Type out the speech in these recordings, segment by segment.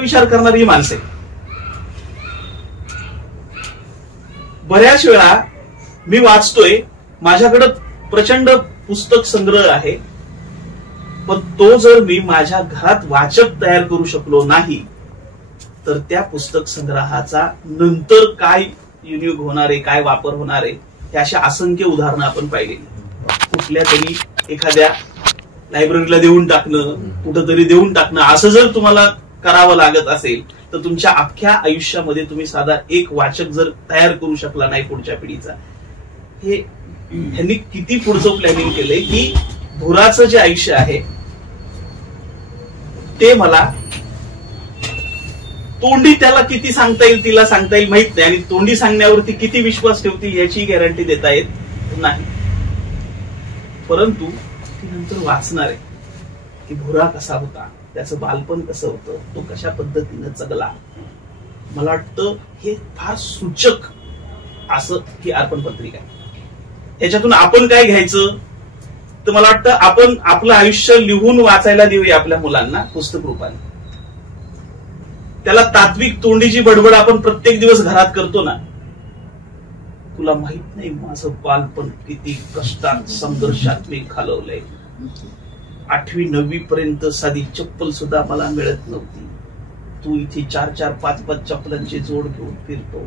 विचार करणारी माणसे. बऱ्याच वेळा मी वाचतोय, माझ्याकडे प्रचंड पुस्तक संग्रह आहे, पण तो जर मी माझ्या घरात वाचक तयार करू शकलो नाही तर त्या पुस्तक संग्रहाचा नंतर काय युनिक होणार आहे, काय वापर होणार आहे, हे अशा असंख्य उदाहरणं आपण पाहिलेली. कुठल्या तरी एखाद्या लायब्ररीला देऊन टाकणं, कुठंतरी देऊन टाकणं, असं जर तुम्हाला करावं लागत असेल तर तुमच्या अख्ख्या आयुष्यामध्ये तुम्ही साधा एक वाचक जर तयार करू शकला नाही पुढच्या पिढीचा, हे ह्यांनी किती पुढचं प्लॅनिंग केलंय की भुराचं जे आयुष्य आहे ते मला तोंडी त्याला किती सांगता येईल, तिला सांगता येईल माहित नाही, आणि तोंडी सांगण्यावरती किती विश्वास ठेवतील याची गॅरंटी देता येत नाही. परंतु ती नंतर वाचणार आहे की भुरा कसा होता, त्याचं बालपण कसं होतं, तो कशा पद्धतीनं जगला. मला वाटतं हे फार सूचक असं ही अर्पण पत्रिका आहे. याच्यातून आपण काय घ्यायचं तर मला वाटतं आपण आपलं आयुष्य लिहून वाचायला देऊया आपल्या मुलांना पुस्तक रूपाने. त्याला तात्विक तोंडीची बडबड आपण प्रत्येक दिवस घरात करतो ना, तुला माहित नाही माझं बालपण किती कष्टात संघर्षात मी घालवलंय. 8वी 9वी पर्यंत साधी चप्पल सुद्धा मला मिळत नव्हती, तू इथे 4-4, 5-5 चप्पलांचे जोड घेऊन फिरतो.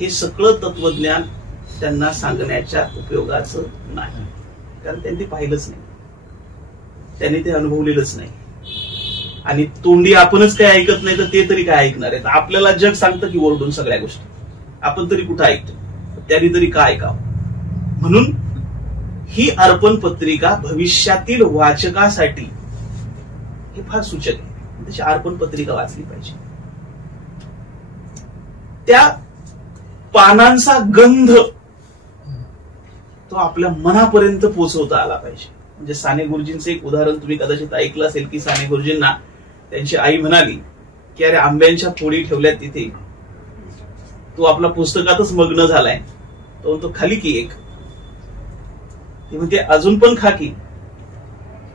हे सगळं तत्वज्ञान त्यांना सांगण्याच्या उपयोगाचं नाही, कारण त्यांनी पाहिलंच नाही, त्यांनी ते अनुभवलेलंच नाही. आणि तोंडी आपणच काय ऐकत नाही तर ते तरी काय ऐकणार आहेत. आपल्याला जग सांगतं की ओरडून सगळ्या गोष्टी, आपण तरी कुठं ऐकतो, त्यांनी तरी काय ऐकावं. म्हणून ही अर्पण पत्रिका भविष्यातील वाचकासाठी हे फार सूचक आहे. त्याची अर्पण पत्रिका वाचली पाहिजे. त्या पानांचा गंध तो आपल्या मनापर्यंत पोहोचवता आला पाहिजे. म्हणजे साने गुरुजींचं एक उदाहरण तुम्ही कदाचित ऐकलं असेल की साने गुरुजींना त्यांची आई म्हणाली की अरे आंब्यांच्या फोडी ठेवल्यात तिथे, तो आपला पुस्तकातच मग्न झालाय, तो म्हणतो खाली की एक, ती म्हणते अजून पण खा की,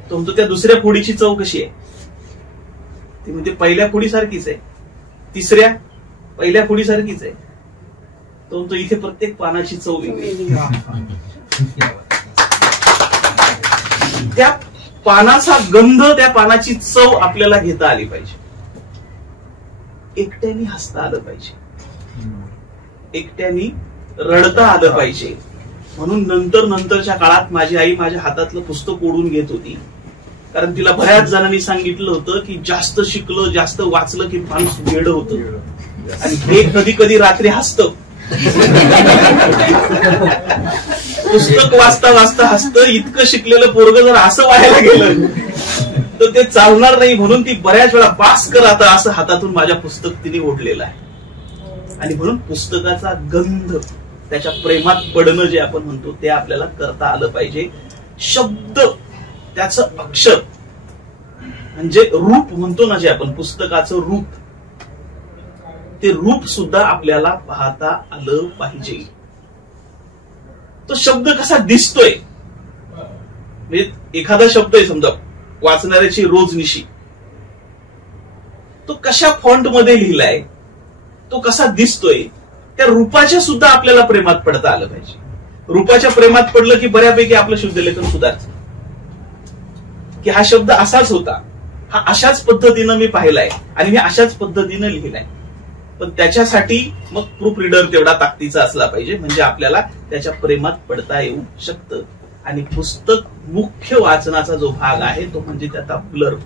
तो म्हणतो त्या दुसऱ्या फोडीची चव कशी आहे, ती म्हणते पहिल्या फोडीसारखीच आहे, तिसऱ्या पहिल्या फोडीसारखीच आहे, तो म्हणतो इथे प्रत्येक पानाची चव वेगळी. त्या पानाचा गंध, त्या पानाची चव आपल्याला घेता आली पाहिजे. एकट्याने हसता आलं पाहिजे, एकट्याने रडता आलं पाहिजे. म्हणून नंतरच्या काळात माझी आई माझ्या हातातलं पुस्तक ओढून घेत होती, कारण तिला बऱ्याच जणांनी सांगितलं होतं की जास्त शिकलं, जास्त वाचलं की माणूस वेड होतं, आणि हे कधी कधी रात्री हसतं. पुस्तक वाचता वाचता हसतं. इतकं शिकलेलं पोरग जर असं व्हायला गेलं तर ते चालणार नाही. म्हणून ती बऱ्याच वेळा पास कर आता असं हातातून माझ्या पुस्तक तिने ओढलेलं आहे. आणि म्हणून पुस्तकाचा गंध, त्याच्या प्रेमात पडणं जे आपण म्हणतो ते आपल्याला करता आलं पाहिजे. शब्द, त्याचं अक्षर म्हणजे रूप म्हणतो ना जे आपण, पुस्तकाचं रूप, ते रूप सुद्धा आपल्याला पाहता आलं पाहिजे. तो शब्द कसा दिसतोय, म्हणजे एखादा शब्द आहे समजा वाचणाऱ्याची रोजनिशी, तो कशा फॉन्ट मध्ये लिहिलाय, तो कसा दिसतोय, त्या रूपाच्या सुद्धा आपल्याला प्रेमात पडता आलं पाहिजे. रूपाच्या प्रेमात पडलं की बऱ्यापैकी आपलं शुद्धलेखन सुधारतं, की हा शब्द असाच होता, हा अशाच पद्धतीनं मी पाहिलाय आणि मी अशाच पद्धतीनं लिहिलाय. पण त्याच्यासाठी मग प्रूफ रीडर तेवढा ताकदीचा असला पाहिजे, म्हणजे आपल्याला त्याच्या प्रेमात पडता येऊ शकतं. आणि पुस्तक मुख्य वाचनाचा जो भाग आहे तो म्हणजे त्याचा ब्लर्ब,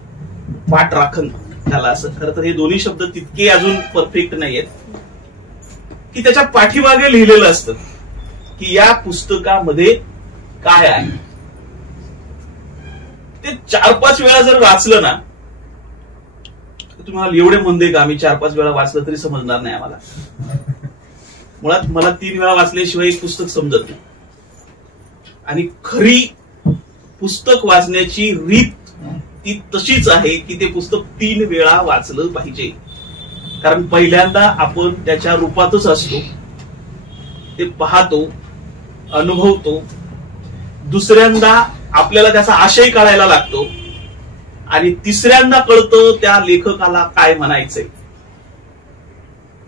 पाठ राखण त्याला असं. खरं तर हे दोन्ही शब्द तितके अजून परफेक्ट नाहीयेत, की त्याच्या पाठीमागे लिहिलेलं असतं की या पुस्तकामध्ये काय आहे. ते 4-5 वेळा जर वाचलं ना, तुम्हाला एवढे म्हणते का आम्ही 4-5 वेळा वाचलं तरी समजणार नाही आम्हाला. मुळात मला 3 वेळा वाचल्याशिवाय एक पुस्तक समजत नाही. आणि खरी पुस्तक वाचण्याची रीत ती तशीच आहे की ते पुस्तक 3 वेळा वाचलं पाहिजे. कारण पहिल्यांदा आपण त्याच्या रूपातच असतो, ते पाहतो, अनुभवतो. दुसऱ्यांदा आपल्याला त्याचा आशय कळायला लागतो, आणि तिसऱ्यांदा कळतं त्या लेखकाला काय म्हणायचंय.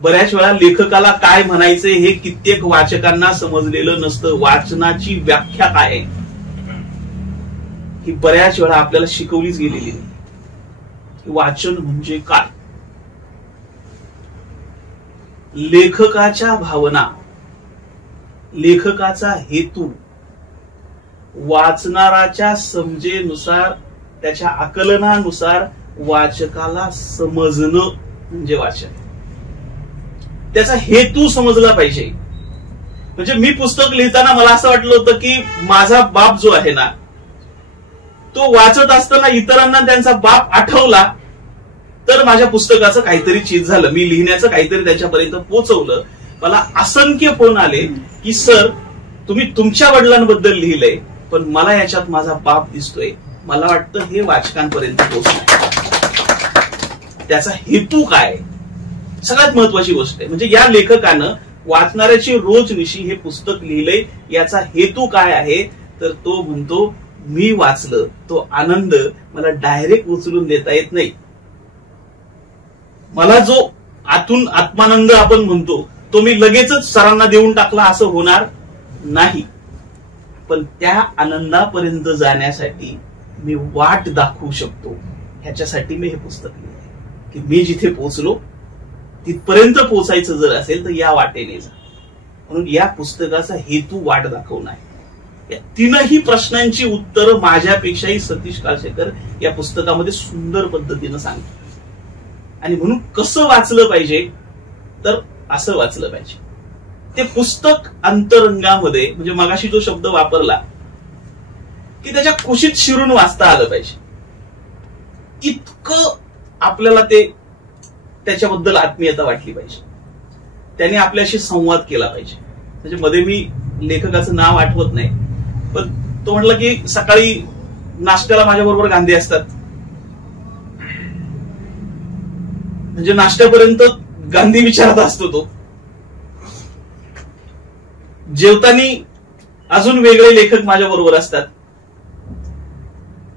बऱ्याच वेळा लेखकाला काय म्हणायचंय हे कित्येक वाचकांना समजलेलं नसतं. वाचनाची व्याख्या काय आहे ही बऱ्याच वेळा आपल्याला शिकवलीच गेलेली नाही. वाचन म्हणजे काय, लेखकाच्या भावना, लेखकाचा हेतू वाचणाराच्या समजेनुसार, त्याच्या आकलनानुसार वाचकाला समजणं म्हणजे वाचन. त्याचा हेतू समजला पाहिजे. म्हणजे मी पुस्तक लिहिताना मला असं वाटलं होतं की माझा बाप जो आहे ना, तो वाचत असताना इतरांना त्यांचा बाप आठवला तर माझ्या पुस्तकाचं काहीतरी चीज झालं, मी लिहिण्याचं काहीतरी त्याच्यापर्यंत पोहोचवलं. मला असंख्य फोन आले की सर तुम्ही तुमच्या वडिलांबद्दल लिहिलंय पण मला याच्यात माझा बाप दिसतोय. मला वाटतं हे वाचकांपर्यंत पोहोचणार. त्याचा हेतू काय सगळ्यात महत्वाची गोष्ट आहे. म्हणजे या लेखकानं वाचणाऱ्याची रोजनिशी हे पुस्तक लिहिलंय, याचा हेतू काय आहे तर तो म्हणतो मी वाचलं, तो आनंद मला डायरेक्ट उचलून देता येत नाही. मला जो आतून आत्मानंद आपण म्हणतो तो मी लगेचच सरांना देऊन टाकला असं होणार नाही. पण त्या आनंदापर्यंत जाण्यासाठी मी वाट दाखवू शकतो, ह्याच्यासाठी मी हे पुस्तक लिहिलंय की मी जिथे पोहोचलो तिथपर्यंत पोहोचायचं जर असेल तर या वाटेने जा. म्हणून या पुस्तकाचा हेतू वाट दाखवणं आहे. या तीनही प्रश्नांची उत्तरं माझ्यापेक्षाही सतीश काळसेकर या पुस्तकामध्ये सुंदर पद्धतीनं सांगतात. आणि म्हणून कसं वाचलं पाहिजे तर असं वाचलं पाहिजे. ते पुस्तक अंतरंगामध्ये, म्हणजे मगाशी जो शब्द वापरला की त्याच्या कुशीत शिरून वाचता आलं पाहिजे, इतकं आपल्याला ते त्याच्याबद्दल आत्मीयता वाटली पाहिजे. त्याने आपल्याशी संवाद केला पाहिजे. म्हणजे मध्ये मी लेखकाचं नाव आठवत नाही पण तो म्हटलं की सकाळी नाश्त्याला माझ्या बरोबर गांधी असतात. म्हणजे नाश्त्यापर्यंत गांधी विचारत असतो तो. जेवताना अजून वेगळे लेखक माझ्या बरोबर असतात.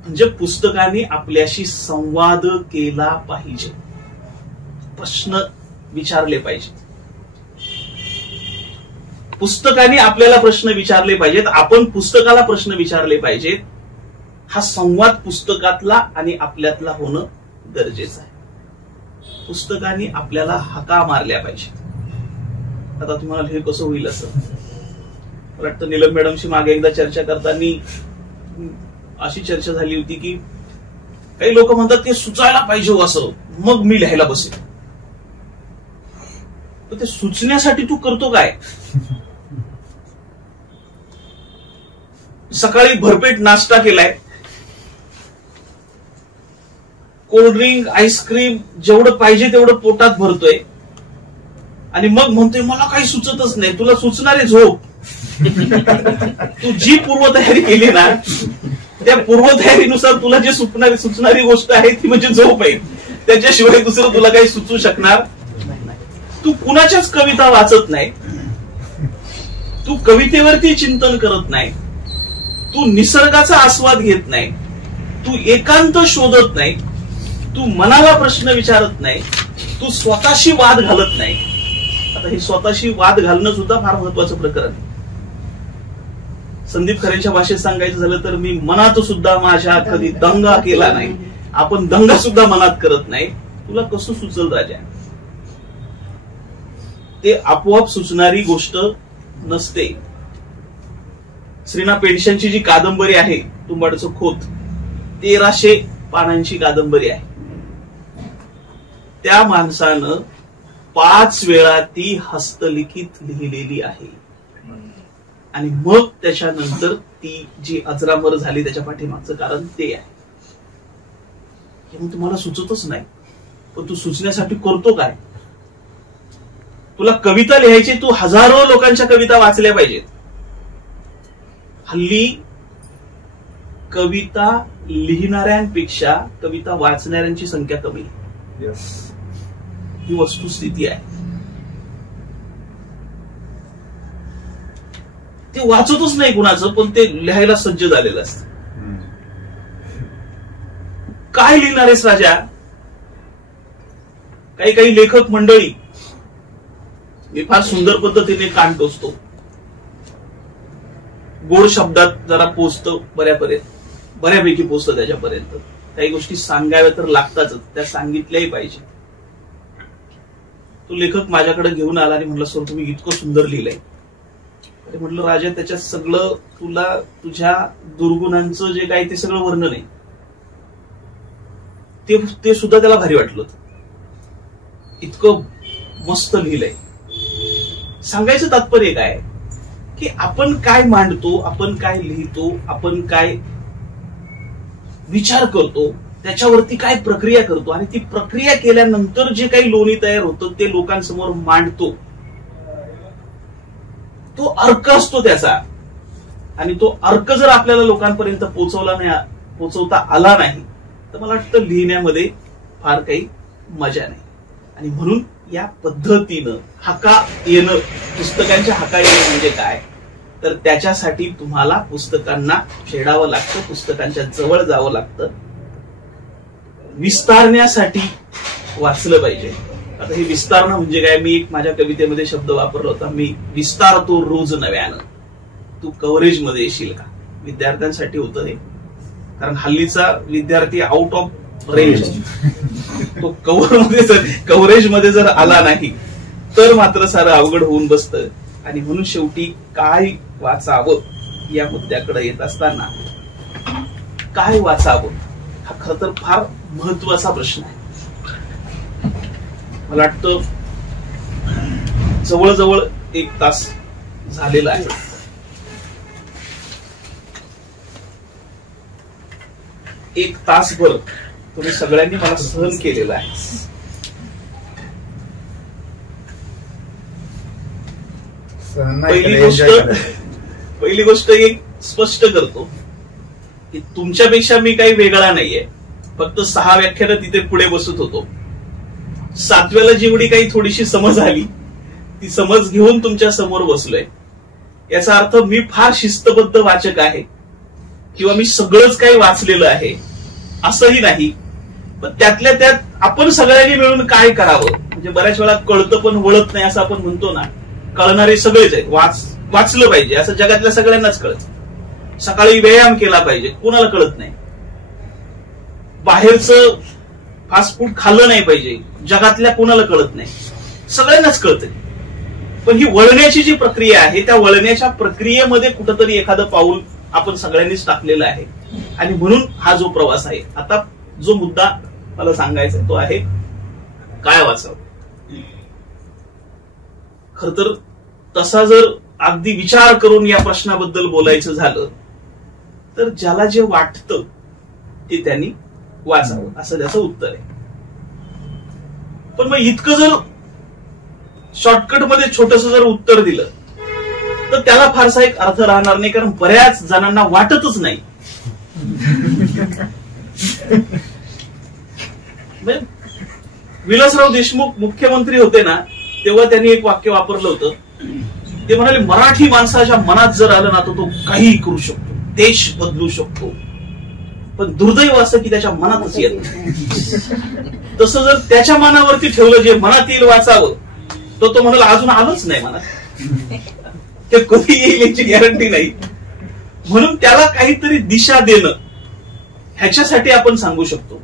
म्हणजे पुस्तकाने आपल्याशी संवाद केला पाहिजे, प्रश्न विचारले पाहिजे. पुस्तकाने आपल्याला प्रश्न विचारले पाहिजेत, आपण पुस्तकाला प्रश्न विचारले पाहिजेत. हा संवाद पुस्तकातला आणि आपल्यातला होणं गरजेचं आहे. पुस्तकाने आपल्याला हाका मारल्या पाहिजे. आता तुम्हाला हे कसं होईल असं मला वाटतं नीलम मॅडमशी मागे एकदा चर्चा करताना अशी चर्चा झाली होती की काही लोक म्हणतात ते सुचायला पाहिजे असं मग मी लिहायला बसेल. तर ते सुचण्यासाठी तू करतो काय? सकाळी भरपेट नाश्ता केलाय, कोल्ड्रिंक आईस्क्रीम जेवढं पाहिजे तेवढं पोटात भरतोय आणि मग म्हणतोय मला काही सुचतच नाही. तुला सुचणारे झोप. तू जी पूर्वतयारी केली ना त्या पूर्वतयारीनुसार तुला जे सुचणारी गोष्ट आहे ती म्हणजे झोप आहे. त्याच्याशिवाय दुसरं तुला काही सुचू शकणार. तू कुणाच्याच कविता वाचत नाही, तू कवितेवरती चिंतन करत नाही, तू निसर्गाचा आस्वाद घेत नाही, तू एकांत शोधत नाही, तू मनाला प्रश्न विचारत नाही, तू स्वतःशी वाद घालत नाही. आता हे स्वतःशी वाद घालणं सुद्धा फार महत्वाचं प्रकरण. संदीप खरेंच्या भाषेत सांगायचं झालं तर मी मनात सुद्धा माझ्या कधी दंगा केला नाही. आपण दंगा सुद्धा मनात करत नाही. तुला कसं सुचल राजा? ते आपोआप सुचणारी गोष्ट नसते. श्रीना पेंडशांची जी कादंबरी आहे तुंबाडचं खोत 1300 पानांची कादंबरी आहे. त्या माणसानं 5 वेळा ती हस्तलिखित लिहिलेली आहे आणि मग त्याच्यानंतर ती जी अजरामर झाली त्याच्या पाठीमागचं कारण ते आहे. मग तुम्हाला सुचतच नाही पण तू सुचण्यासाठी करतो काय? तुला कविता लिहायची, तू हजारो लोकांच्या कविता वाचल्या पाहिजेत. हल्ली कविता लिहिणाऱ्यांपेक्षा कविता वाचणाऱ्यांची संख्या कमी. ही वस्तुस्थिती आहे. ते वाचतच नाही कुणाचं पण ते लिहायला सज्ज झालेलं असतं. काय लिहिणार आहेस राजा? काही काही लेखक मंडळी मी फार सुंदर पद्धतीने कान टोचतो, गोड शब्दात जरा पोचतं, बऱ्यापैकी पोचतं त्याच्यापर्यंत. काही गोष्टी सांगाव्या तर लागतातच, त्या सांगितल्याही पाहिजे. तो लेखक माझ्याकडे घेऊन आला आणि म्हणला, सर तुम्ही इतकं सुंदर लिहिलंय. अरे म्हटलं राजा, त्याच्यात सगळं तुला तुझ्या दुर्गुणांचं जे काही ते सगळं वर्णन आहे, ते सुद्धा त्याला भारी वाटलं होतं. इतकं मस्त लिहिलंय. सांगायचं तात्पर्य काय की आपण काय मांडतो, आपण काय लिहितो, आपण काय विचार करतो, त्याच्यावरती काय प्रक्रिया करतो, आणि ती प्रक्रिया केल्यानंतर जे काही लोणी तयार होतं ते लोकांसमोर मांडतो, तो अर्क असतो त्याचा. आणि तो अर्क जर आपल्याला लोकांपर्यंत पोचवता आला नाही तर मला वाटतं लिहिण्यामध्ये फार काही मजा नाही. आणि म्हणून या पद्धतीनं हाका येणं, पुस्तकांच्या हाका येणं म्हणजे काय, तर त्याच्यासाठी तुम्हाला पुस्तकांना छेडावं लागतं, पुस्तकांच्या जवळ जावं लागतं, विस्तारण्यासाठी वाचलं पाहिजे. आता हे विस्तारणं म्हणजे काय, मी एक माझ्या कवितेमध्ये शब्द वापरला होता, मी विस्तारतो रोज नव्यानं, तू कव्हरेज मध्ये येशील का. विद्यार्थ्यांसाठी होतं हे, कारण हल्लीचा विद्यार्थी आउट ऑफ रेंज, तो कव्हरेज मध्ये जर आला नाही तर मात्र सारं अवघड होऊन बसतं. आणि म्हणून शेवटी काय वाचावं या मुद्द्याकडे येत असताना, काय वाचावं हा खरं तर फार महत्वाचा प्रश्न आहे. मला वाटतं जवळजवळ 1 तास झालेला आहे. 1 तासभर तुम्ही सगळ्यांनी मला सहन केलेलं आहे. पहिली गोष्ट एक स्पष्ट करतो की तुमच्यापेक्षा मी काही वेगळा नाहीये. फक्त 6 व्याख्यानं तिथे पुढे बसत होतो. 7व्याला जेवढी काही थोडीशी समज आली ती समज घेऊन तुमच्या समोर बसलोय. याचा अर्थ मी फार शिस्तबद्ध वाचक आहे किंवा मी सगळंच काही वाचलेलं आहे असंही नाही. पण त्यातल्या त्यात आपण सगळ्यांनी मिळून काय करावं, म्हणजे बऱ्याच वेळा कळतं पण वळत नाही असं आपण म्हणतो ना. कळणारे सगळेच आहेत, वाचलं पाहिजे असं जगातल्या सगळ्यांनाच कळत. सकाळी व्यायाम केला पाहिजे, कोणाला कळत नाही. बाहेरचं फास्ट फूड खाल्लं नाही पाहिजे, जगातल्या कोणाला कळत नाही, सगळ्यांनाच कळतंय. पण ही वळण्याची जी प्रक्रिया आहे त्या वळण्याच्या प्रक्रियेमध्ये कुठंतरी एखादं पाऊल आपण सगळ्यांनीच टाकलेलं आहे. आणि म्हणून हा जो प्रवास आहे, आता जो मुद्दा मला सांगायचा तो आहे काय वाचावं. खर तर तसा जर अगदी विचार करून या प्रश्नाबद्दल बोलायचं झालं तर ज्याला जे वाटतं ते त्यांनी वाचावं असं त्याचं उत्तर आहे. पण मग इतकं जर शॉर्टकट मध्ये छोटस जर उत्तर दिलं तर त्याला फारसा एक अर्थ राहणार नाही, कारण बऱ्याच जणांना वाटतच नाही. विलासराव देशमुख मुख्यमंत्री होते ना तेव्हा त्यांनी एक वाक्य वापरलं होतं. ते म्हणाले, मराठी माणसाच्या मनात जर आलं ना तर तो काही करू शकतो, देश बदलू शकतो. पण दुर्दैव असं की त्याच्या मनातच येत नाही. तसं जर त्याच्या मनावरती ठेवलं, जे मनात येईल वाचावं, तो म्हणाला अजून आलंच नाही मनात, ते कधी येईल याची गॅरंटी नाही. म्हणून त्याला काहीतरी दिशा देणं ह्याच्यासाठी आपण सांगू शकतो.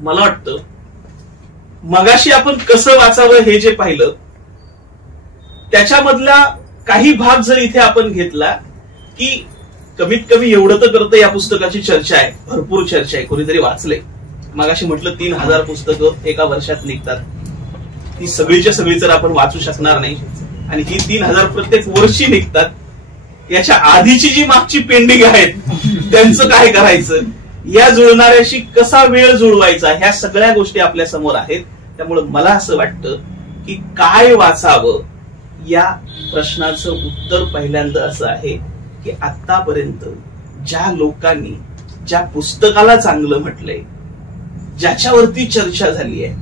मला वाटतं मगाशी आपण कसं वाचावं हे जे पाहिलं त्याच्यामधला काही भाग जर इथे आपण घेतला की कमीत कमी एवढं तर करतं, या पुस्तकाची चर्चा आहे, भरपूर चर्चा आहे, कोणीतरी वाचलंय. मगाशी म्हटलं 3000 पुस्तकं एका वर्षात निघतात. ती सगळीच्या सगळी तर आपण वाचू शकणार नाही, आणि ही 3000 प्रत्येक वर्षी निघतात. याच्या आधीची जी मागची पेंडिंग आहेत त्यांचं काय करायचं, या जुळणाऱ्याशी कसा वेळ जुळवायचा, ह्या सगळ्या गोष्टी आपल्या समोर आहेत. त्यामुळे मला असं वाटतं की काय वाचावं या प्रश्नाचं उत्तर पहिल्यांदा असं आहे की आतापर्यंत ज्या लोकांनी ज्या पुस्तकाला चांगलं म्हटलंय, ज्याच्यावरती चर्चा झाली आहे,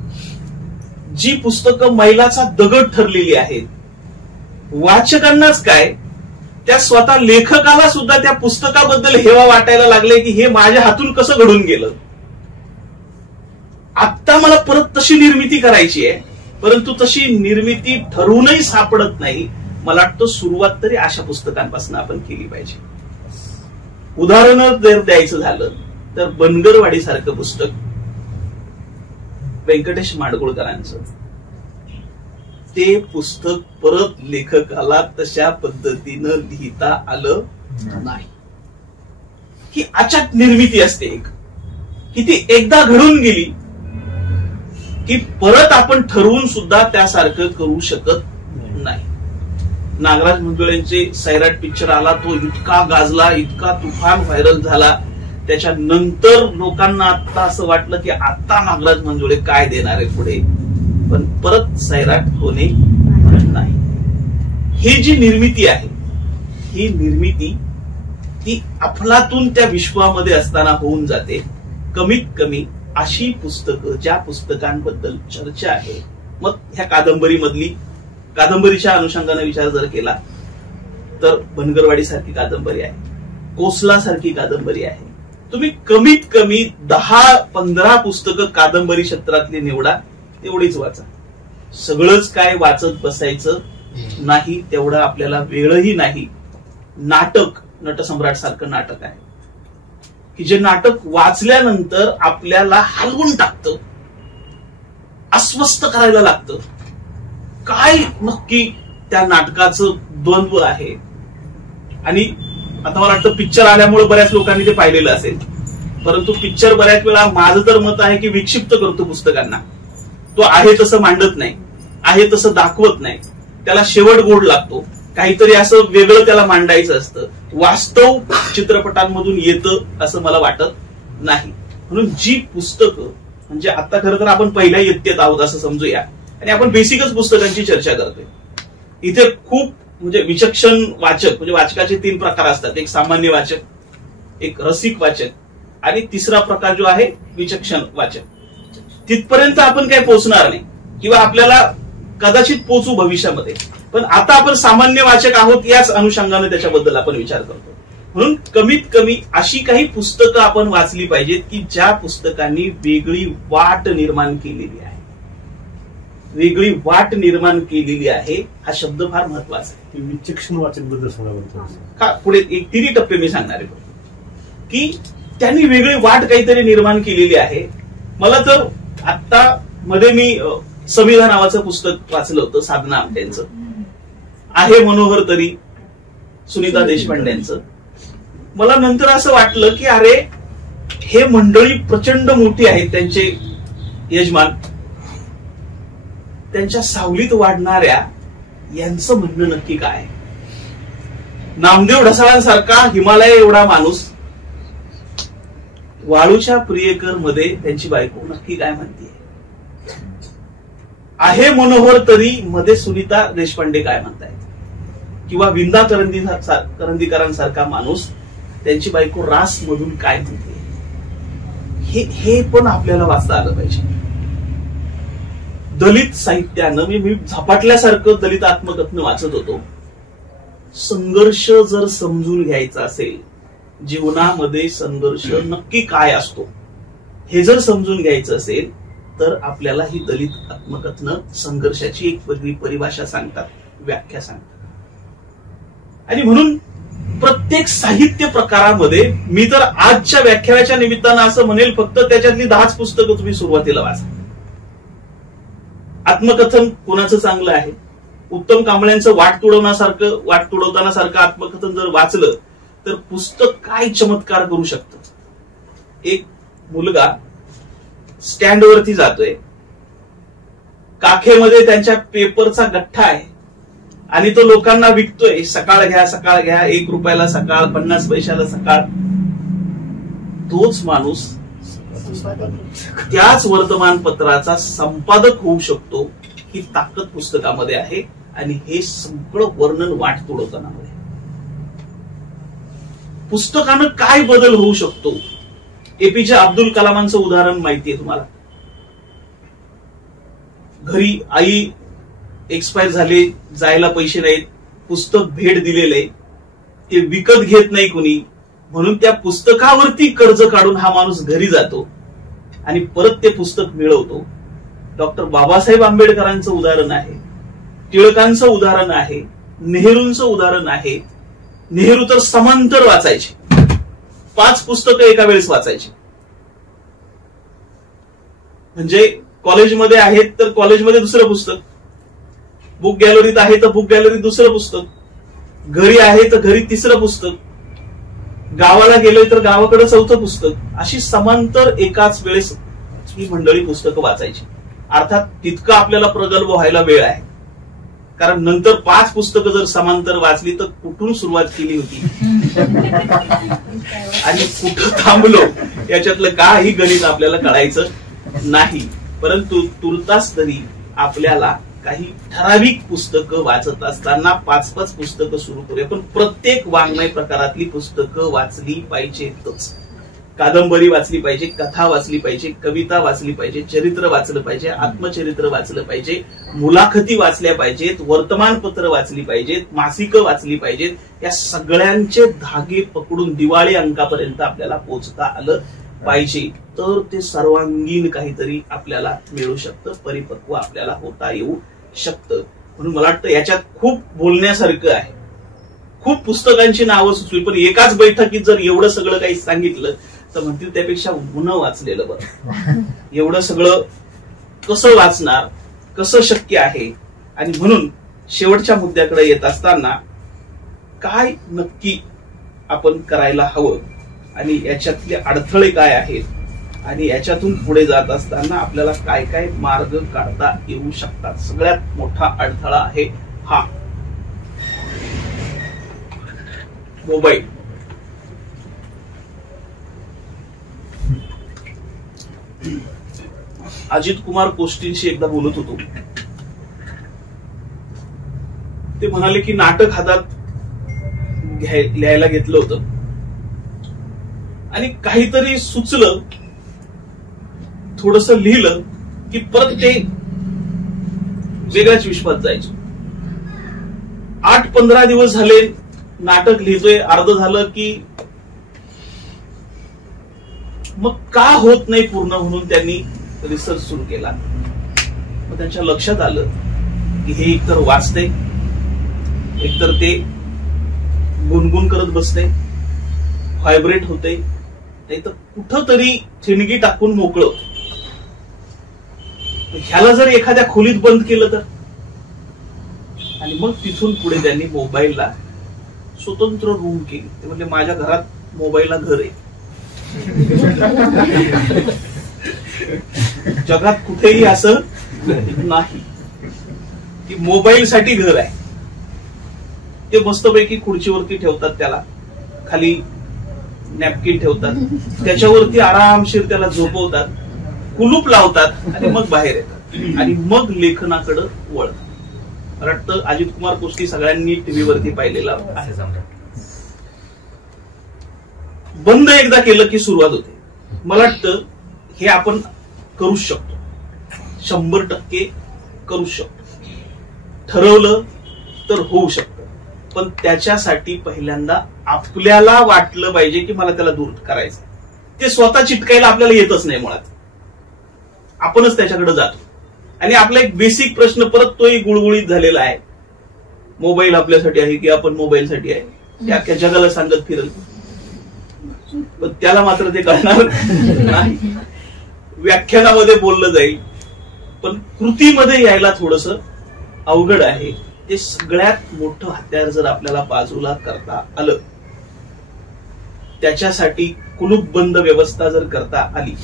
जी पुस्तकं मैलाचा दगड ठरलेली आहेत, वाचकांनाच काय त्या स्वतः लेखकाला सुद्धा त्या पुस्तकाबद्दल हेवा वाटायला लागले की हे माझ्या हातून कसं घडून गेलं. आत्ता मला परत तशी निर्मिती करायची आहे, परंतु तशी निर्मिती ठरूनही सापडत नाही. मला वाटतं सुरुवात तरी अशा पुस्तकांपासून आपण केली पाहिजे. उदाहरण जर द्यायचं झालं तर बनगरवाडी सारखं पुस्तक व्यंकटेश माडगुळकरांचं, ते पुस्तक परत लेखकाला तशा पद्धतीनं लिहिता आलं नाही. ही अचाट निर्मिती असते एक, की ती एकदा घडून गेली की परत आपण ठरवून सुद्धा त्यासारखं करू शकत नाही. नागराज मंजुळेंचे सैराट पिक्चर आला, तो इतका गाजला, इतका तुफान व्हायरल झाला. त्याच्यानंतर लोकांना आता असं वाटलं की आता नागराज मंजुळे काय देणार आहे पुढे, पण परत सैराट होणे नाही. ही जी निर्मिती आहे, ही निर्मिती ती अफलातून त्या विश्वामध्ये असताना होऊन जाते. कमीत कमी अशी पुस्तकं, ज्या पुस्तकांबद्दल चर्चा आहे, मग ह्या कादंबरीच्या अनुषंगाने विचार जर केला तर बनगरवाडी सारखी कादंबरी आहे, कोसला सारखी कादंबरी आहे. तुम्ही कमीत कमी 10-15 पुस्तकं कादंबरी क्षेत्रातली निवडा, तेवढीच वाचा. सगळंच काय वाचत बसायचं नाही, तेवढा आपल्याला वेळही नाही. नाटक, नटसम्राट सारखं नाटक आहे की जे नाटक वाचल्यानंतर आपल्याला हलवून टाकतं, अस्वस्थ करायला लागतं. काय नक्की त्या नाटकाचं द्वंद्व आहे. आणि आता मला वाटतं पिक्चर आल्यामुळे बऱ्याच लोकांनी ते पाहिलेलं असेल, परंतु पिक्चर बऱ्याच वेळा माझं तर मत आहे की विक्षिप्त करतो पुस्तकांना. तो आहे तसं मांडत नाही, आहे तसं दाखवत नाही, त्याला शेवट गोड लागतो, काहीतरी असं वेगळं त्याला मांडायचं असतं. वास्तव चित्रपटांमधून येतं असं मला वाटत नाही. म्हणून जी पुस्तकं, म्हणजे आता खरं तर आपण पहिल्या इयत्तेत आहोत असं समजूया, आणि आपण बेसिकच पुस्तकांची चर्चा करतोय. इथे खूप म्हणजे विचक्षण वाचक, म्हणजे वाचकाचे 3 प्रकार असतात. एक सामान्य वाचक, एक रसिक वाचक आणि तिसरा प्रकार जो आहे विचक्षण वाचक. तिथपर्यंत आपण काही पोहोचणार नाही किंवा आपल्याला कदाचित पोहोचू भविष्यामध्ये, पण आता आपण सामान्य वाचक आहोत, याच अनुषंगाने त्याच्याबद्दल आपण विचार करतो. म्हणून कमीत कमी अशी काही पुस्तकं आपण वाचली पाहिजेत की ज्या पुस्तकांनी वेगळी वाट निर्माण केलेली आहे. वेगळी वाट निर्माण केलेली आहे हा शब्द फार महत्वाचा आहे. विचक्षण वाचक बद्दल सांगा. पुढे एक 3 टप्पे मी सांगणार आहे की त्यांनी वेगळी वाट काहीतरी निर्माण केलेली आहे. मला तर आता मध्ये मी संविधान नावाचं पुस्तक वाचलं होतं, साधना आमटेंचं, आहे मनोहर तरी, सुनीता देशपांडेंचं. मला नंतर असं वाटलं की अरे हे मंडळी प्रचंड मोठी आहेत, त्यांचे यजमान, त्यांच्या सावलीत वाढणाऱ्या यांचं म्हणणं नक्की काय. नामदेव ढसाळांसारखा हिमालय एवढा माणूस वाळूच्या प्रियकर मध्ये त्यांची बायको नक्की काय म्हणते. आहे मनोहर तरी मध्ये सुनीता देशपांडे काय म्हणतायत, किंवा विंदा करंदीकरांसारखा माणूस त्यांची बायको रास मधून काय म्हणते. हे पण आपल्याला वाचता आलं पाहिजे. दलित साहित्यानं मी झपाटल्यासारखं दलित आत्मकथन वाचत होतो. संघर्ष जर समजून घ्यायचा असेल, जीवनामध्ये संघर्ष नक्की काय असतो हे जर समजून घ्यायचं असेल, तर आपल्याला ही दलित आत्मकथन संघर्षाची एक वेगळी परिभाषा सांगतात, व्याख्या सांगतात. आणि म्हणून प्रत्येक साहित्य प्रकारामध्ये मी तर आजच्या व्याख्यानाच्या निमित्तानं असं म्हणेल, फक्त त्याच्यातली 10 पुस्तकं तुम्ही सुरुवातीला वाचा. आत्मकथन कोणाचं चांगलं आहे, उत्तम कांबळ्यांचं वाट तुडवताना सारखं आत्मकथन जर वाचलं तर पुस्तक काय चमत्कार करू शकतं. एक मुलगा स्टँडवरती जातोय, काखेमध्ये त्यांच्या पेपरचा गठ्ठा आहे आणि तो लोकांना विकतोय, सकाळ घ्या, सकाळ घ्या, 1 रुपयाला सकाळ, 50 पैशाला सकाळ. तोच माणूस त्याच वर्तमानपत्राचा संपादक होऊ शकतो. ही ताकद पुस्तकामध्ये आहे आणि हे सगळं वर्णन वाट तुडवताना आहे. पुस्तकानं काय बदल होऊ शकतो. एपीजे अब्दुल कलामांचं उदाहरण माहितीये तुम्हाला. घरी आई एक्सपायर झाले, जायला पैसे नाहीत, पुस्तक भेट दिलेले, ते विकत घेत नाही कुणी, म्हणून त्या पुस्तकावरती कर्ज काढून हा माणूस घरी जातो आणि परत ते पुस्तक मिळवतो. डॉक्टर बाबासाहेब आंबेडकरांचं उदाहरण आहे, टिळकांचं उदाहरण आहे, नेहरूंचं उदाहरण आहे. नेहरू तर समांतर वाचायचे, 5 पुस्तकं एका वेळेस वाचायचे. म्हणजे कॉलेजमध्ये आहेत तर कॉलेजमध्ये दुसरं पुस्तक, बुक गॅलरीत आहे तर बुक गॅलरीत दुसरं पुस्तक, घरी आहे तर घरी तिसरं पुस्तक, गावाला गेलोय तर गावाकडे 4थं पुस्तक. अशी समांतर एकाच वेळेस ही मंडळी पुस्तकं वाचायची. अर्थात तितकं आपल्याला प्रगल्भ व्हायला वेळ आहे, कारण नंतर 5 पुस्तकं जर समांतर वाचली तर कुठून सुरुवात केली होती आणि कुठं थांबलो याच्यातलं काही गणित आपल्याला कळायचं नाही. परंतु तुर्तास तरी आपल्याला काही ठराविक पुस्तकं वाचत असताना 5-5 पुस्तकं सुरू करूया, पण प्रत्येक वाङ्मय प्रकारातली पुस्तकं वाचली पाहिजेतच. कादंबरी वाचली पाहिजे, कथा वाचली पाहिजे, कविता वाचली पाहिजे, चरित्र वाचलं पाहिजे, आत्मचरित्र वाचलं पाहिजे, मुलाखती वाचल्या पाहिजेत, वर्तमानपत्र वाचली पाहिजेत, मासिकं वाचली पाहिजेत. या सगळ्यांचे धागे पकडून दिवाळी अंकापर्यंत आपल्याला पोहोचता आलं पाहिजे, तर ते सर्वांगीण काहीतरी आपल्याला मिळू शकतं, परिपक्व आपल्याला होता येऊ शकतं. म्हणून मला वाटतं याच्यात खूप बोलण्यासारखं आहे. खूप पुस्तकांची नावं सुचली, पण एकाच बैठकीत जर एवढं सगळं काही सांगितलं तर म्हणतील त्यापेक्षा न वाचलेलं बरं. एवढं सगळं कसं वाचणार, कसं शक्य आहे? आणि म्हणून शेवटच्या मुद्द्याकडे येत असताना काय नक्की आपण करायला हवं आणि याच्यातले अडथळे काय आहेत आणि याच्यातून पुढे जात असताना आपल्याला काय काय मार्ग काढता येऊ शकतात. सगळ्यात मोठा अडथळा आहे हा मोबाईल. अजित कुमार कोष्टींशी एकदा बोलत होतो, ते म्हणाले की नाटक हातात लिहायला घेतलं होतं आणि काहीतरी सुचलं, थोडस लिहिलं की परत ते वेगळ्याच विश्वात जायचं. 8-15 दिवस झाले नाटक लिहितोय, अर्ध झालं की मग का होत नाही पूर्ण, म्हणून त्यांनी रिसर्च सुरू केला. मग त्यांच्या लक्षात आलं की हे एकतर वाचते, एकतर ते गुणगुण करत बसते, व्हायब्रेट होते, नाही तर कुठंतरी ठिणगी टाकून मोकळं. ह्याला जर एखाद्या खोलीत बंद केलं तर, आणि मग तिथून पुढे त्यांनी मोबाईलला स्वतंत्र रूम केली. ते म्हणजे माझ्या घरात मोबाईलला घर आहे, जगात कुठेही असं नाही की मोबाईलसाठी घर आहे. ते मस्तपैकी खुर्चीवरती ठेवतात, त्याला खाली नॅपकिन ठेवतात, त्याच्यावरती आरामशीर त्याला झोपवतात, कुलूप लावतात आणि मग बाहेर येतात आणि मग लेखनाकडे वळतात. मला वाटतं अजित कुमार कोष्टी सगळ्यांनी टीव्हीवरती पाहिलेला आहे. बंद एकदा केलं की सुरुवात होते. मला वाटतं हे आपण करू शकतो, 100% करू शकतो. ठरवलं तर होऊ शकतं, पण त्याच्यासाठी पहिल्यांदा आपल्याला वाटलं पाहिजे की मला त्याला दूर करायचं. ते स्वतः चिटकायला आपल्याला येतच नाही, मुळात आपणच त्याच्याकडे जातो. आणि आपला एक बेसिक प्रश्न परत तोही गुळगुळीत झालेला आहे, मोबाईल आपल्यासाठी आहे की आपण मोबाईलसाठी आहे. ते अख्ख्या जगाला सांगत फिरल, पण त्याला मात्र ते कळणार नाही. व्याख्यानामध्ये बोललं जाईल, पण कृतीमध्ये यायला थोडस अवघड आहे. ते सगळ्यात मोठं हत्यार जर आपल्याला बाजूला करता आलं, त्याच्यासाठी कुलूपबंद व्यवस्था जर करता आली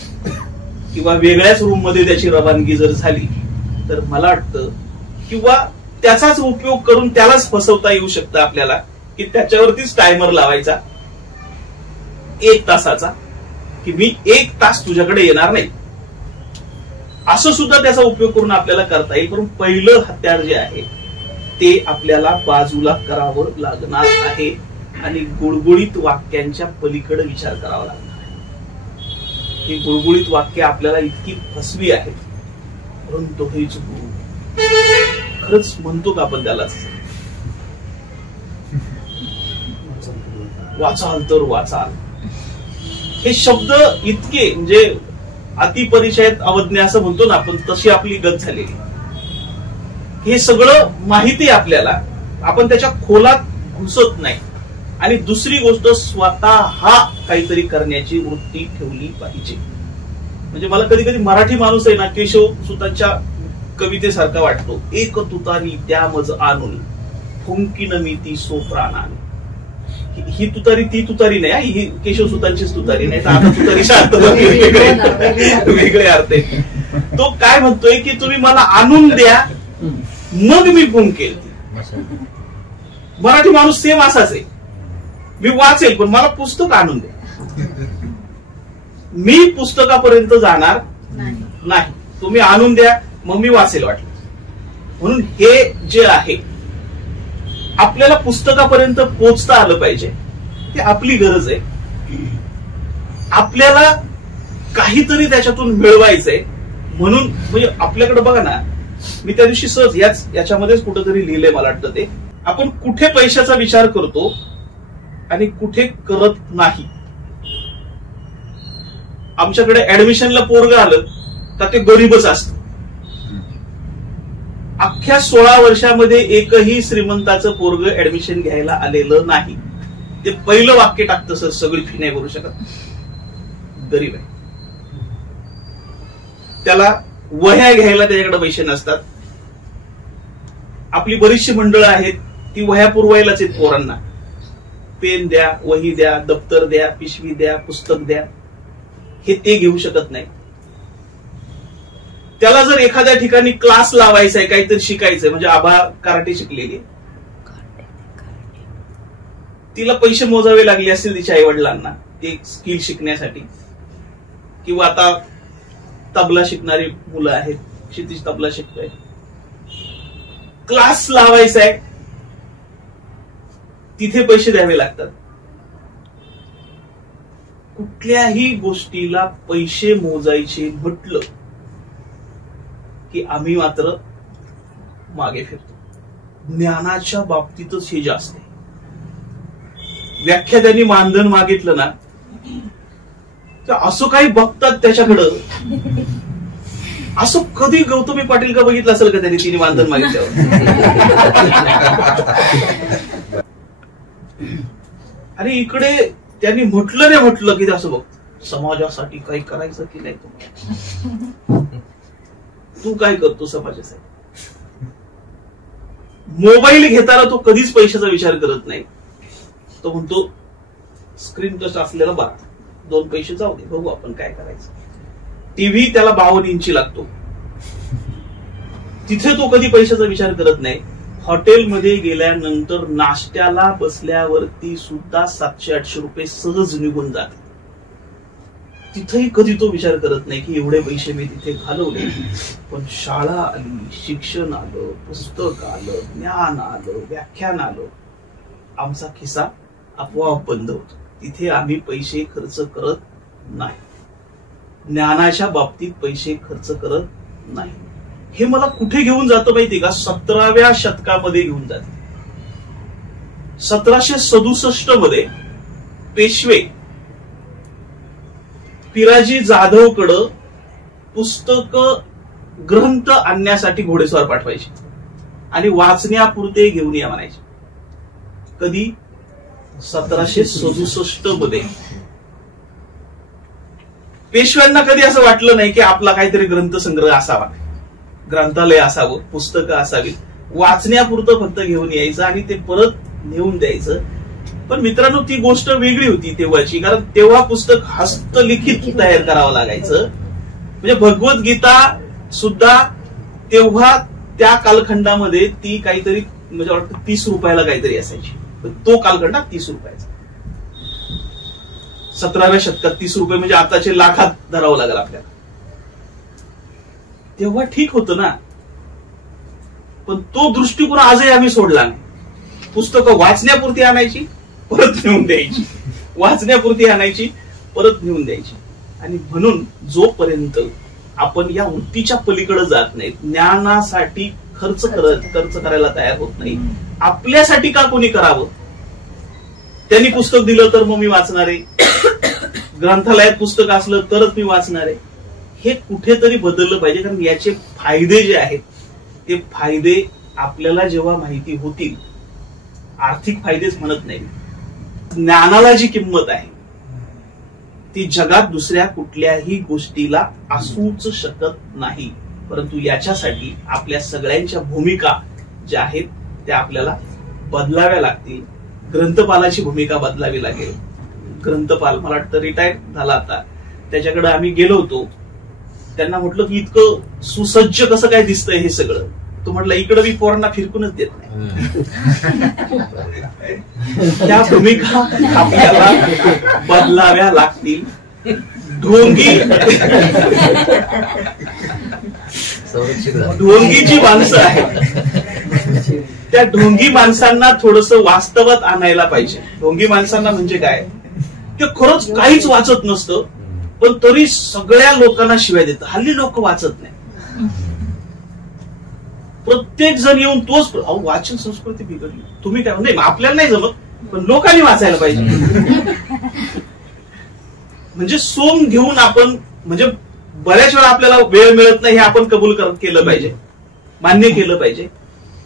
किंवा वेगळ्याच रूम मध्ये त्याची रवानगी जर झाली, तर मला वाटतं किंवा त्याचाच उपयोग करून त्यालाच फसवता येऊ शकतं आपल्याला, की त्याच्यावरतीच टायमर लावायचा 1 तासाचा, की मी 1 तास तुझ्याकडे येणार नाही, असं सुद्धा त्याचा उपयोग करून आपल्याला करता येईल. पण पहिलं हत्यार जे आहे ते आपल्याला बाजूला करावं लागणार आहे आणि गुळगुळीत वाक्यांच्या पलीकडे विचार करावा लागणार आहे. ही गुळगुळीत वाक्य आपल्याला इतकी फसवी आहेत, परंतु हे चुकू खरंच म्हणतो का आपण त्यालाच? वाचाल तर वाचाल, हे शब्द इतके म्हणजे अतिपरिचयात अवज्ञा असं म्हणतो ना आपण, तशी आपली गत झालेली. हे सगळं माहिती आपल्याला, आपण त्याच्या खोलात घुसत नाही. आणि दुसरी गोष्ट, स्वतः काहीतरी करण्याची वृत्ती ठेवली पाहिजे. म्हणजे मला कधी कधी मराठी माणूस आहे ना केशव सुतांच्या कवितेसारखा वाटतो. एक तुतारी त्या मज आणून फुंकीन मी ती सोप्राणाने. ही तुतारी ती तुतारी नाही, ही केशव सुतांचीच तुतारी नाही. आता तुतारीच्या अर्थ वेगळे अर्थ आहे. तो काय म्हणतोय की तुम्ही मला आणून द्या मग मी फुंकेल. मराठी माणूस सेम असाच आहे. मी वाचेल पण मला पुस्तक आणून द्या. मी पुस्तकापर्यंत जाणार नाही, तुम्ही आणून द्या मग मी वाचेल वाटलं. म्हणून हे जे आहे आपल्याला पुस्तकापर्यंत पोहोचता आलं पाहिजे, ते आपली गरज आहे. आपल्याला काहीतरी त्याच्यातून मिळवायचंय म्हणून. म्हणजे आपल्याकडे बघा ना, मी त्या दिवशी सहज याच्यामध्येच कुठेतरी लिहिलंय मला वाटतं ते, आपण कुठे पैशाचा विचार करतो आणि कुठे करत नाही. आमच्याकडे ऍडमिशनला पोरगं आलं तर ते गरीबच असतं. अख्ख्या 16 वर्षामध्ये एकही श्रीमंताचं पोरगं ऍडमिशन घ्यायला आलेलं नाही. ते पहिलं वाक्य टाकतं, सर सगळी फी नाही भरू शकत, गरीब आहे. त्याला वह्या घ्यायला त्याच्याकडे पैसे नसतात. आपली बरीचशी मंडळं आहेत ती वह्या पुरवायलाच आहेत पोरांना. पेन द्या, वही द्या, दप्तर द्या, पिशवी द्या, पुस्तक द्या, हे ते घेऊ शकत नाही. त्याला जर एखाद्या ठिकाणी क्लास लावायचा आहे, काहीतरी शिकायचंय, म्हणजे आभा कराटे शिकलेली, तिला पैसे मोजावे लागले असतील तिच्या आई वडिलांना ते स्किल शिकण्यासाठी. किंवा आता तबला शिकणारी मुलं आहेत, क्षितिज तबला शिकतोय, क्लास लावायचा आहे, तिथे पैसे द्यावे लागतात. कुठल्याही गोष्टीला पैसे मोजायचे म्हटलं की आम्ही मात्र मागे फिरतो. ज्ञानाच्या बाबतीतच हे जास्त आहे. व्याख्यात्यांनी मानधन मागितलं ना तर असं काही बघतात त्याच्याकडं. असं कधी गौतमी पाटील का बघितलं असेल का त्यांनी, तिने मानधन मागितल्यावर? आणि इकडे त्यांनी म्हटलं नाही म्हटलं की असं बघ, समाजासाठी काही करायचं की नाही, तू काय करतो समाजासाठी. मोबाईल घेताना तो कधीच पैशाचा विचार करत नाही. तो म्हणतो स्क्रीन टच असलेला बरा, 2 पैसे जाऊ दे, बघू आपण काय करायचं. टीव्ही त्याला 52 इंची लागतो, तिथे तो कधी पैशाचा विचार करत नाही. हॉटेलमध्ये गेल्यानंतर नाश्त्याला बसल्यावरती सुद्धा 700-800 रुपये सहज निघून जाते. तिथेही कधी तो विचार करत नाही की एवढे पैसे मी तिथे घालवले. पण शाळा आली, शिक्षण आलं, पुस्तक आलं, ज्ञान आलं, व्याख्यान आलं, आमचा खिसा आपोआप बंद होतो. तिथे आम्ही पैसे खर्च करत नाही. ज्ञानाच्या बाबतीत पैसे खर्च करत नाही. हे मला कुठे घेऊन जातं माहिती का? 17व्या शतकामध्ये घेऊन जाते. 1767 मध्ये पेशवे पिराजी जाधवकडं पुस्तक ग्रंथ आणण्यासाठी घोडेस्वार पाठवायचे आणि वाचण्यापुरते घेऊन या म्हणायचे. कधी? 1767 मध्ये. पेशव्यांना कधी असं वाटलं नाही की आपला काहीतरी ग्रंथसंग्रह असावा, ग्रंथालय असावं, पुस्तकं असावीत. वाचण्यापुरतं फक्त घेऊन यायचं आणि ते परत नेऊन द्यायचं. पण मित्रांनो, ती गोष्ट वेगळी होती तेव्हाची, कारण तेव्हा पुस्तक हस्तलिखित तयार करावं लागायचं. म्हणजे भगवद्गीता सुद्धा तेव्हा त्या कालखंडामध्ये ती काहीतरी म्हणजे वाटतं 30 रुपयाला काहीतरी असायची. तो कालखंड 30 रुपयाचा. 17व्या शतकात 30 रुपये म्हणजे आताचे लाखात धरावं लागेल आपल्याला. तेव्हा ठीक होतं ना. पण तो दृष्टिकोन आजही आम्ही सोडला नाही. पुस्तकं वाचण्यापुरती आणायची, परत नेऊन द्यायची, वाचण्यापुरती आणायची, परत नेऊन द्यायची. आणि म्हणून जोपर्यंत आपण या वृत्तीच्या पलीकडे जात नाही, ज्ञानासाठी खर्च करायला तयार होत नाही, आपल्यासाठी का कोणी करावं त्यांनी पुस्तक दिलं तर मग मी वाचणार आहे, ग्रंथालयात पुस्तक असलं तरच मी वाचणार आहे. हे कुठेतरी बदललं पाहिजे, कारण याचे फायदे जे आहेत ते फायदे आपल्याला जेव्हा माहिती होतील, आर्थिक फायदेच म्हणत नाही, ज्ञानाला जी किंमत आहे ती जगात दुसऱ्या कुठल्याही गोष्टीला असूच शकत नाही. परंतु याच्यासाठी आपल्या सगळ्यांच्या भूमिका ज्या आहेत त्या आपल्याला बदलाव्या लागतील. ग्रंथपालाची भूमिका बदलावी लागेल. ग्रंथपाल मला वाटतं रिटायर झाला आता, त्याच्याकडे आम्ही गेलो होतो. त्यांना म्हटलं की इतकं सुसज्ज कसं काय दिसतंय हे सगळं. तो म्हटलं इकडे मी पोरांना फिरकूनच देत नाही. त्या भूमिका आपल्याला बदलाव्या लागतील. ढोंगी जी माणसं आहेत त्या ढोंगी माणसांना थोडंसं वास्तवात आणायला पाहिजे. ढोंगी माणसांना म्हणजे काय, ते खरंच काहीच वाचत नसतं पण तरी सगळ्या लोकांना शिवाय देतं. हल्ली लोक वाचत नाही, प्रत्येक जण येऊन तोच वाचन संस्कृती बिघडली. तुम्ही काय नाही, आपल्याला नाही जमत पण लोकांनी वाचायला पाहिजे. म्हणजे सोम घेऊन आपण, म्हणजे बऱ्याच वेळा आपल्याला वेळ मिळत नाही हे आपण कबूल केलं पाहिजे, मान्य केलं पाहिजे.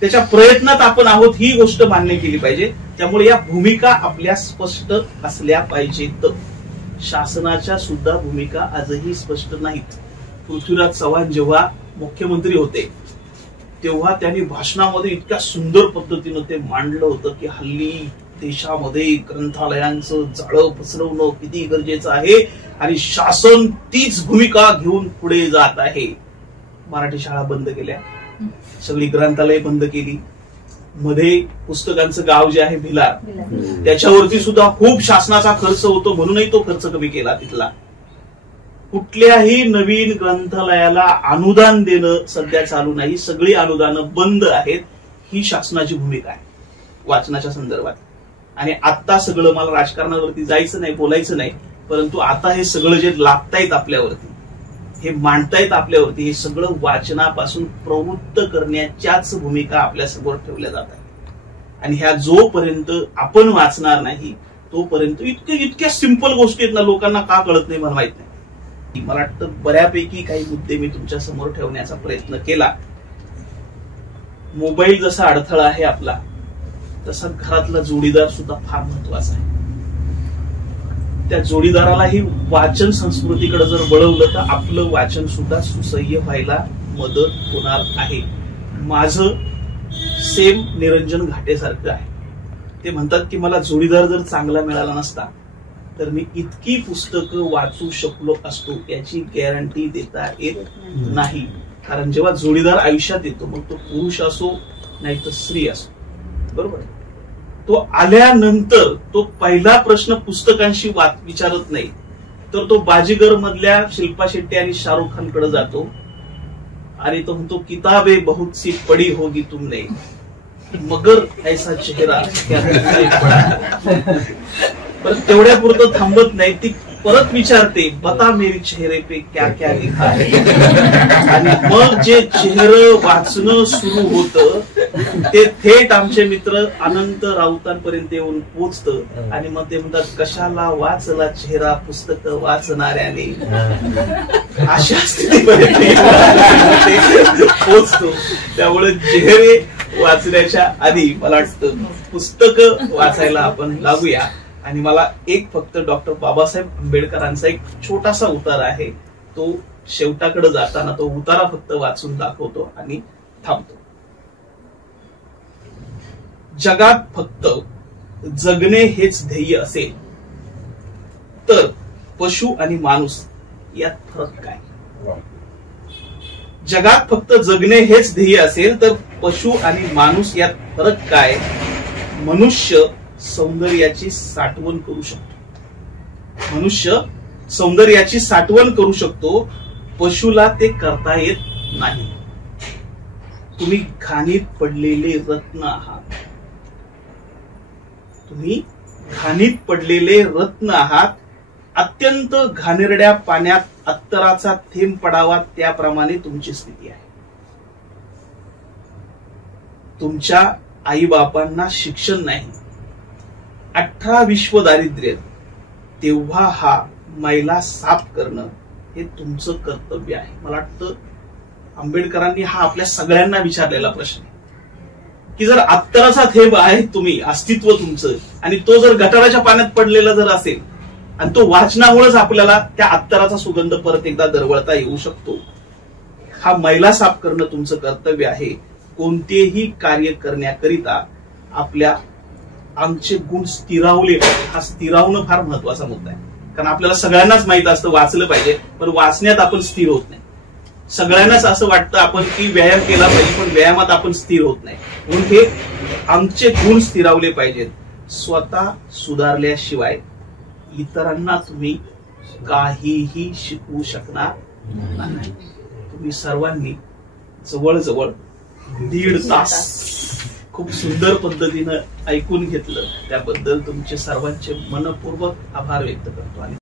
त्याच्या प्रयत्नात आपण आहोत ही गोष्ट मान्य केली पाहिजे. त्यामुळे या भूमिका आपल्या स्पष्ट असल्या पाहिजेत. शासनाच्या सुद्धा भूमिका आजही स्पष्ट नाहीत. पृथ्वीराज चव्हाण जेव्हा मुख्यमंत्री होते तेव्हा त्यांनी भाषणामध्ये इतक्या सुंदर पद्धतीनं ते मांडलं होतं की हल्ली देशामध्ये ग्रंथालयांचं जाळं पसरवणं किती गरजेचं आहे आणि शासन तीच भूमिका घेऊन पुढे जात आहे. मराठी शाळा बंद केल्या, सगळी ग्रंथालय बंद केली. मध्ये पुस्तकांचं गाव जे आहे भिलार, त्याच्यावरती सुद्धा खूप शासनाचा खर्च होतो म्हणूनही तो खर्च कमी केला तिथला. कुठल्याही नवीन ग्रंथालयाला अनुदान देणं सध्या चालू नाही, सगळी अनुदानं बंद आहेत. ही शासनाची भूमिका आहे वाचनाच्या संदर्भात. आणि आता सगळं, मला राजकारणावरती जायचं नाही, बोलायचं नाही, परंतु आता हे सगळं जे लादतायत आपल्यावरती, हे मांडतायत आपल्यावरती, हे सगळं वाचनापासून प्रवृत्त करण्याच्याच भूमिका आपल्या समोर ठेवल्या जात आहेत. आणि ह्या जोपर्यंत आपण वाचणार नाही तोपर्यंत इतक्या सिंपल गोष्टी आहेत ना, लोकांना का कळत नाही मला माहित नाही. मला वाटतं बऱ्यापैकी काही मुद्दे मी तुमच्या समोर ठेवण्याचा प्रयत्न केला. मोबाईल जसा अडथळा आहे आपला, तसा घरातला जोडीदार सुद्धा फार महत्वाचा आहे. त्या जोडीदारालाही वाचन संस्कृतीकडे जर वळवलं तर आपलं वाचन सुद्धा सुसह्य व्हायला मदत होणार आहे. माझं सेम निरंजन घाटेसारखं आहे. ते म्हणतात की मला जोडीदार जर चांगला मिळाला नसता तर मी इतकी पुस्तकं वाचू शकलो असतो याची गॅरंटी देता येत नाही. कारण जेव्हा जोडीदार आयुष्यात येतो, मग तो पुरुष असो नाही तर स्त्री असो, बरोबर, तो आल्यानंतर तो पहिला प्रश्न पुस्तकांशी विचारत नाही, तर तो बाजीगर मधल्या शिल्पा शेट्टी आणि शाहरुख खानकडे जातो आणि तो म्हणतो किताबे बहुत सी पडी होगी तुमने मगर ऐसा चेहरा क्या पडा. परत तेवढ्या पुरतं थांबत नाही, ती परत विचारते बता मेरी चेहरे पे क्या क्या लिखा है. आणि मग जे चेहरे वाचणं सुरू होतं ते थेट आमचे मित्र अनंत राऊतांपर्यंत येऊन पोचतं आणि मग ते म्हणतात कशाला वाचला चेहरा पुस्तक वाचणाऱ्याने. अशा स्थितीपर्यंत पोचतो. त्यामुळे चेहरे वाचण्याच्या आधी मला वाटतं पुस्तकं वाचायला आपण लागूया. आणि मला एक फक्त डॉक्टर बाबासाहेब आंबेडकरांचा एक छोटासा उतारा आहे, तो शेवटाकडे जाताना तो उतारा फक्त वाचून दाखवतो आणि थांबतो. जगात फक्त जगणे हेच ध्येय असेल तर पशु आणि माणूस यात फरक काय. जगात फक्त जगणे हेच ध्येय असेल तर पशु आणि माणूस यात फरक काय. मनुष्य सौंदर्याची साठवण करू शकतो, मनुष्य सौंदर्याची साठवण करू शकतो, पशुला ते करता येत नाही. तुम्ही घाणीत पडलेले रत्न आहात, तुम्ही घाणीत पडलेले रत्न आहात. अत्यंत घाणेरड्या पाण्यात अत्तराचा थेंब पडावा त्याप्रमाणे तुमची स्थिती आहे. तुमच्या आई बापांना शिक्षण नाही, 18 विश्व दारिद्र्य, तेव्हा हा मैला साफ करणं हे तुमचं कर्तव्य आहे. मला वाटतं आंबेडकरांनी हा आपल्या सगळ्यांना विचारलेला प्रश्न आहे की जर अत्तराचा थेंब आहे तुम्ही, अस्तित्व तुमचं, आणि तो जर गटाराच्या पाण्यात पडलेला जर असेल आणि तो वाचनामुळेच आपल्याला त्या अत्तराचा सुगंध परत एकदा दरवळता येऊ शकतो. हा मैला साफ करणं तुमचं कर्तव्य आहे. कोणतेही कार्य करण्याकरिता आपल्या आमचे गुण स्थिरावले पाहिजे. हा स्थिरावणं फार महत्वाचा मुद्दा आहे. कारण आपल्याला सगळ्यांनाच माहित असतं वाचलं पाहिजे, पण वाचण्यात आपण स्थिर होत नाही. सगळ्यांनाच असं वाटतं आपण की व्यायाम केला पाहिजे, पण व्यायामात आपण स्थिर होत नाही. म्हणून हे आमचे गुण स्थिरावले पाहिजेत. स्वतः सुधारल्याशिवाय इतरांना तुम्ही काहीही शिकवू शकणार नाही. तुम्ही सर्वांनी जवळजवळ 1.5 तास खूप सुंदर पद्धतीनं ऐकून घेतलं, त्याबद्दल तुमचे सर्वांचे मनपूर्वक आभार व्यक्त करतो. आणि